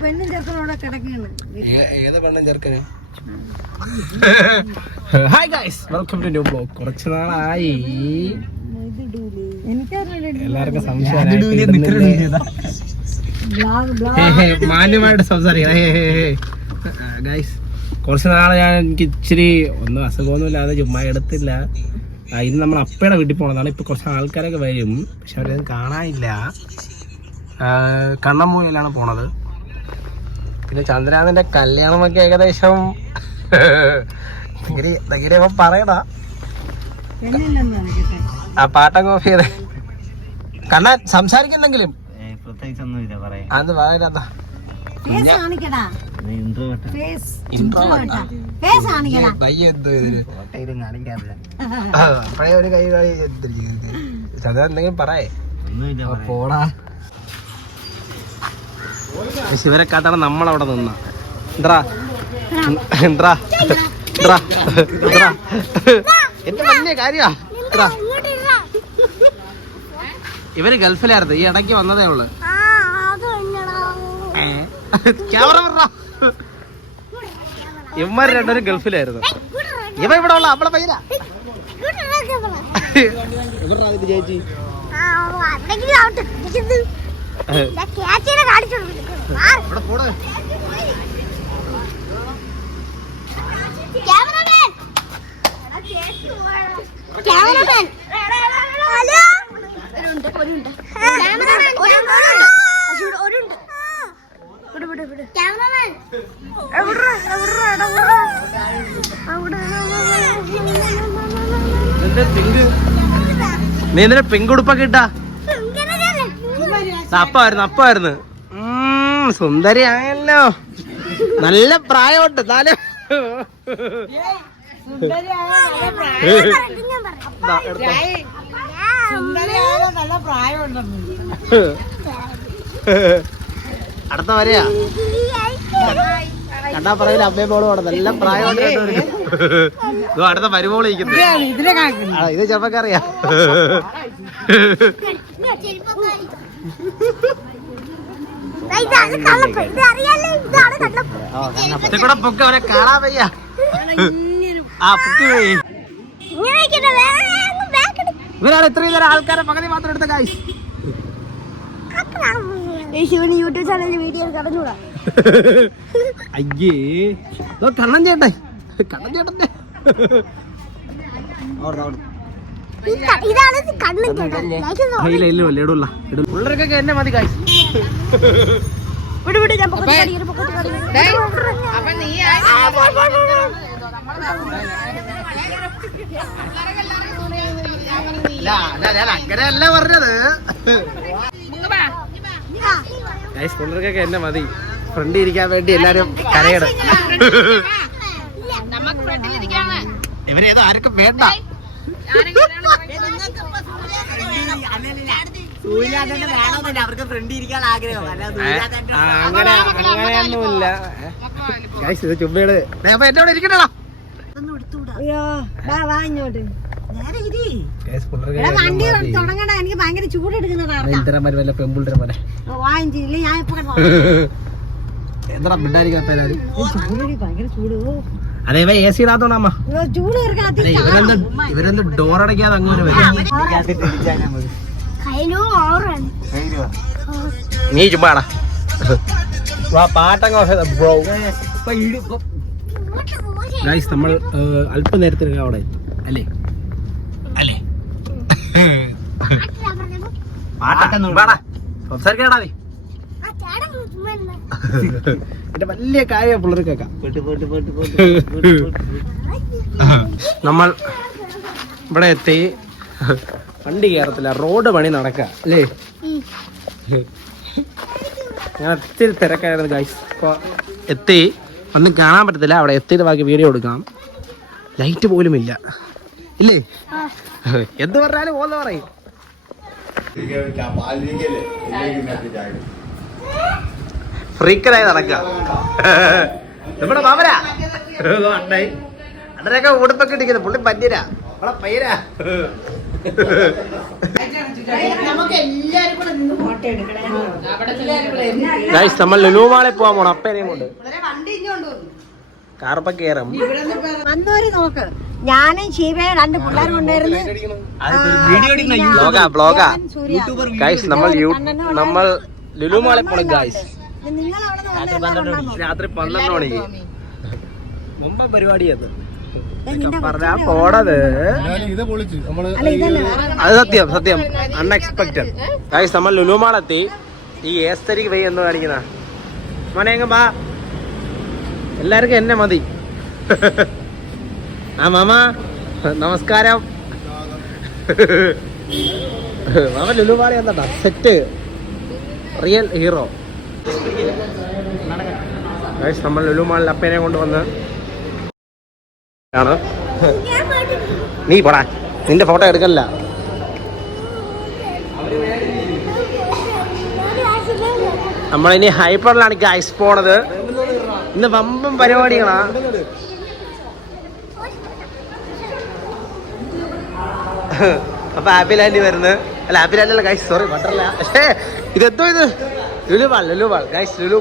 പെണ്ണും ചെറുക്കനോടെ കിടക്കുകയാണ്. ഏതാ പെണ്ണും ചെറുക്കന്? Hi guys, welcome to new blog. കുറച്ച് നാളായി എല്ലാവർക്കും മാന്യമായിട്ട് സംസാരിക്കണം. ഗൈസ്, കുറച്ച് നാളെ എനിക്ക് ഇച്ചിരി ഒന്നും അസുഖമൊന്നുമില്ലാതെ ചുമ്മാ എടുത്തില്ല. ഇന്ന് നമ്മൾ അപ്പയുടെ വീട്ടിൽ പോണതാണ്. ഇപ്പൊ കുറച്ച് ആൾക്കാരൊക്കെ വരും, പക്ഷെ അവരൊന്നും കാണാനില്ല. കണ്ണമ്മൂയിലാണ് പോണത്. പിന്നെ ചന്ദ്രാനന്റെ കല്യാണമൊക്കെ ഏകദേശം പറയടാ. ആ പാട്ടം കോഫി ചെയ്തേ കണ്ണ സംസാരിക്കുന്നെങ്കിലും അത് പറയാ. ഒരു കൈ എന്തെങ്കിലും പറയേ പോടാ. ശിവരെ കാത്താണ് നമ്മളവിടെ നിന്ന. എന്റെ വലിയ കാര്യ. ഇവര് ഗൾഫിലായിരുന്നു, ഈ ഇടയ്ക്ക് വന്നതേ ഉള്ളു. ക്യാമറ പറ. ഇവന്മാര് രണ്ടുപേരും ഗൾഫിലായിരുന്നു. ഇവ ഇവിടെ ഉള്ള അവളെ പയ്യനാ ചേച്ചി. നീ എന്തിനാ പെൺകുടുപ്പൊക്കെ ഇട്ടാ? അപ്പായിരുന്നു. സുന്ദരിയായല്ലോ, നല്ല പ്രായമുണ്ട്. നാല് അടുത്ത വരെയാ കണ്ടാ പറയില്ല. അമ്മയെ മോള് പോണം, നല്ല പ്രായമുണ്ട്. അടുത്ത മരുമോള് ഇരിക്കുന്നു. ഇത് ചെറുപ്പക്കറിയാ. കൂടെ പൊക്കെ അവനെ കാണാൻ വയ്യ. ആ പൊക്കി പോയി. ഇവരാണ് ഇത്രയും നേരം ആൾക്കാരെ പകുതി മാത്രം എടുത്ത കായ്. യൂട്യൂബ് ചാനലിൽ വീഡിയോ കടഞ്ഞൂടാ. അയ്യേ, കണ്ണൻ ചേട്ടൻ, കണ്ണൻ ചേട്ടന്റെ പിള്ളേർക്കൊക്കെ എന്നെ മതി കായ്. ഞാൻ അങ്ങനെയല്ല പറഞ്ഞത്. പിള്ളേർക്കൊക്കെ എന്നെ മതി. ഫ്രണ്ട് ഇരിക്കാൻ വേണ്ടി എല്ലാരും കരയണം. ഇവരേതോ ആരൊക്കെ വേണ്ട. അവർക്ക് ഫ്രണ്ട് ഇരിക്കാൻ ആഗ്രഹം. അങ്ങനെയൊന്നുമില്ല. ചുമ്മേട് എന്നോട് ഇരിക്കണോ? എനിക്ക് ഭയങ്കര ചൂടെടുക്കുന്നതാണ്. അതേ എ സി ഇടാത്തോണ്ടമ്മ. ഇവരെന്ത് ഡോറടയ്ക്കാതെ അങ്ങോട്ട് വരും. നീ ചുമ്മാടാ പാട്ടങ്ങ ബ്രോ. ഗൈസ്, നമ്മൾ അല്പനേരത്തിനൊക്കെ അവിടെ അല്ലേ അല്ലേ സംസാരിക്കാടാ. നീ എന്റെ വലിയ കാര്യം പിള്ളേർക്കൊക്കെ. നമ്മൾ ഇവിടെ എത്തി. വണ്ടി കയറത്തില്ല, റോഡ് പണി നടക്കുക അല്ലേ. ഞാൻ ഒത്തിരി തിരക്കായിരുന്നു ഗൈസ്. അപ്പോൾ എത്തി, ഒന്നും കാണാൻ പറ്റത്തില്ല. അവിടെ എത്തിയിട്ട് ബാക്കി വീഡിയോ എടുക്കാം. ലൈറ്റ് പോലും ഇല്ല ഇല്ലേ. എന്ത് പറഞ്ഞാലും ഓന്ന് പറയും. ഫ്രീക്കനായി നടക്കുക നമ്മുടെ മാമരാ. അണ്ണനൊക്കെ ഉടുപ്പൊക്കെ ഇട്ടിരിക്കുന്നു. പുള്ളി പന്യരാ, നമ്മളെ പയ്യരാ. ഗൈസ് നമ്മൾ ലുലു മാളിൽ പോവാൻ പോണം അപ്പേനെയും കൊണ്ട് കാറപ്പ കേറും. വന്നോര് നോക്ക്, ഞാനും ശിവയും 2 പിള്ളേരും കൊണ്ടായിരുന്നു. ബ്ലോഗാ ഗൈസ്. നമ്മൾ ലുലു മാളിൽ പോണം ഗൈസ്. നിങ്ങൾ അവിടെ രാത്രി 12 മണിക്ക് മുമ്പ് പരിപാടി അത് പറഞ്ഞാ പോണത്. അത് സത്യം അൺഎക്സ്പെക്ടഡ് ഗൈസ്. നമ്മൾ ലുലു മാളെത്തി. ഈ ഏസ്തരിക്ക് പോയി എന്ന് കാണിക്കുന്ന മോനെങ്ങ ബാ. എല്ലാവർക്കും എന്നെ മതി. ആ മാമ നമസ്കാരം. മാമ ലുലു മാളി എന്താ സെറ്റ് റിയൽ ഹീറോ ഗൈസ്. നമ്മൾ ലുലു മാളിൽ അപ്പേനെ കൊണ്ടുവന്ന് ആണ്. നീ പോടാ, നിന്റെ ഫോട്ടോ എടുക്കല്ല. നമ്മളിനി ഹൈപ്പറിലാണ് ഗൈസ് പോണത്. ഇന്ന് വമ്പം പരിപാടികളാ. അപ്പൊ ഹാപ്പി ലാൻഡ് വരുന്നത്. അല്ല ഹാപ്പി ലാൻഡല്ല ഗൈസ്, സോറി വണ്ടർലാ. പക്ഷേ ഇതെന്തോ ഇത് ലുലുമാൾ ഗൈസ്. ലുലു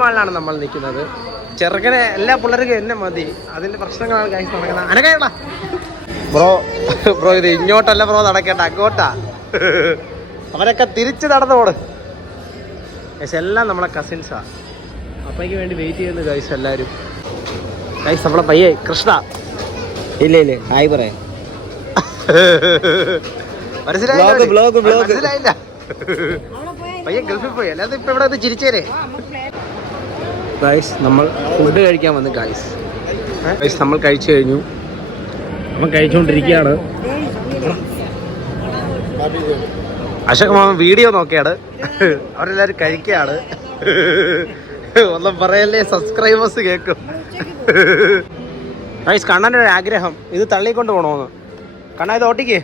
മാളിലാണ് നമ്മൾ നിൽക്കുന്നത്. ചെറുക്കനെ എല്ലാ പിള്ളേർക്കും എന്നെ മതി. അതിന്റെ പ്രശ്നങ്ങളാണ് ഗൈസ് നടക്കുന്നത്. അനക്കേട്ടാ ബ്രോ ഇത് ഇങ്ങോട്ടല്ല ബ്രോ നടക്കേണ്ട, അങ്ങോട്ടാ. അവരൊക്കെ തിരിച്ച് നടന്നോട് ഗൈസ്. എല്ലാം നമ്മളെ കസിൻസാ. അപ്പയ്ക്ക് വേണ്ടി വെയിറ്റ് ചെയ്യുന്നു ഗൈസ് എല്ലാവരും. ഗൈസ് നമ്മളെ പയ്യെ കൃഷ്ണ ഇല്ലേ ഹായ് പറയാ. മനസ്സിലായില്ല പയ്യെ ഗൾഫിൽ പോയി. അല്ലാതെ ഇപ്പൊ ഇവിടെ ചിരിച്ചേരെ ഗൈസ്. നമ്മൾ ഫുഡ് കഴിക്കാൻ വന്നു ഗൈസ്. നമ്മൾ കഴിച്ചു കഴിഞ്ഞു. നമ്മൾ കഴിച്ചുകൊണ്ടിരിക്കുകയാണ്. അശോക് മാമൻ വീഡിയോ നോക്കിയാണ്. അവരെല്ലാവരും കഴിക്കുകയാണ്. ഒന്നും പറയല്ലേ, സബ്സ്ക്രൈബേഴ്സ് കേൾക്കും. ഗൈസ് കണ്ണൻ്റെ ഒരു ആഗ്രഹം ഇത് തള്ളിക്കൊണ്ട് പോകണമെന്ന്. കണ്ണ ഇത് ഓട്ടിക്ക്.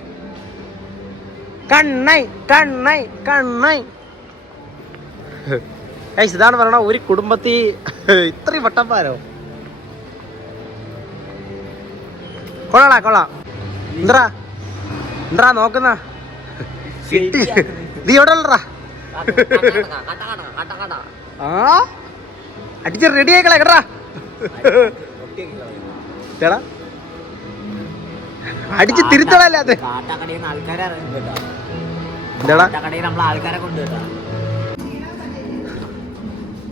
കണ്ണൈ ഗൈസ് ഇതാണ് പറയണ ഒരു കുടുംബത്തിൽ ഇത്രയും വട്ടന്മാരോ. കൊള്ളാം. എന്താ നോക്കുന്ന നീ എവിടെ ഉള്ളടാ? ആ അടിച്ച് റെഡി ആയിക്കളെ കേട്ടാ. അടിച്ച് തിരുത്തളല്ലേ അത്.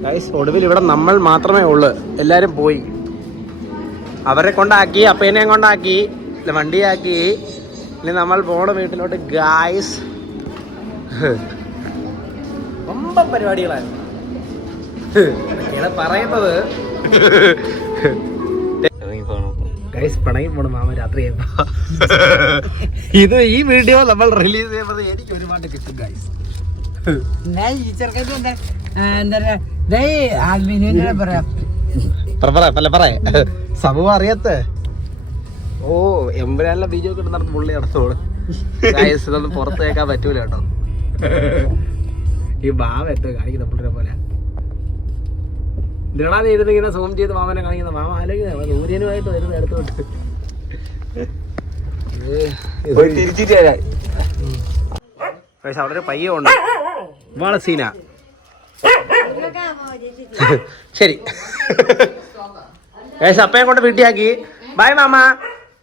ഗൈസ് ഒടുവിൽ ഇവിടെ നമ്മൾ മാത്രമേ ഉള്ളു. എല്ലാരും പോയി. അവരെ കൊണ്ടാക്കി, അപ്പേനെയും കൊണ്ടാക്കി, വണ്ടിയാക്കി. ഇനി നമ്മൾ പോണ വീട്ടിലോട്ട് ഗൈസ്. ரொம்ப പരിപാടികളാണ് പറയുന്നത്. ഗൈസ് പിണങ്ങി പോണ മാമ രാത്രി ഇത് ഈ വീഡിയോ നമ്മൾ റിലീസ് ചെയ്യുമ്പോൾ എനിക്ക് ഒരുപാട് കിട്ടും ഗൈസ്. സംഭവം അറിയാത്ത ഓ എമ്പുരാനിലെ വീഡിയോ ഒക്കെ നടന്ന് പുള്ളി നടന്നോളൂ. ഗൈസ് ഇതൊന്നും പുറത്ത് കേൾക്കാൻ പറ്റൂല കേട്ടോ. ഈ ഭാവം എത്തോ കാണിക്കുന്ന പുള്ളിനെ പോലെ നിളാതെ ഇരുന്ന് ഇങ്ങനെ സൂം ചെയ്ത് മാമനെ കാണിക്കുന്ന മാമ ആലോചിക്കുന്ന സൂര്യനുമായിട്ട് വരുന്ന എടുത്തോട്ട് തിരിച്ചിട്ട് അവിടെ ഒരു പയ്യ ഉണ്ട്. വളരെ സീന. ശരി അപ്പയെ കൊണ്ട് വീട്ടിയാക്കി. ബൈ മാമ,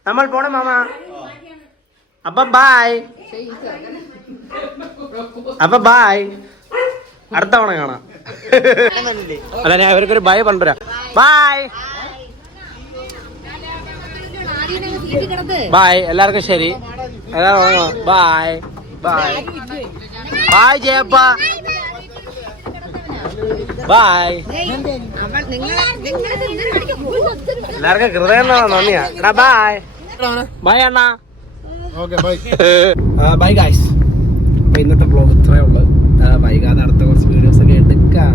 നമ്മൾ പോണം മാമ. അപ്പൊ ബായ്. അടുത്ത തവണ കാണാം. അല്ല ഞാൻ അവർക്കൊരു ബൈ പണ്ടുവരാം. ബായ് എല്ലാവർക്കും ശരി. ബായ് ജയപ്പ. ബായ് എല്ലാവർക്കും ഹൃദയം നന്ദിയാ. ബായ് അണ്ണാ. Bye guys. അപ്പൊ ഇന്നത്തെ ബ്ലോഗ് ഇത്രയേ ഉള്ളു. വൈകാതെ അടുത്ത കുറച്ച് വീഡിയോസ് ഒക്കെ എടുക്കാം.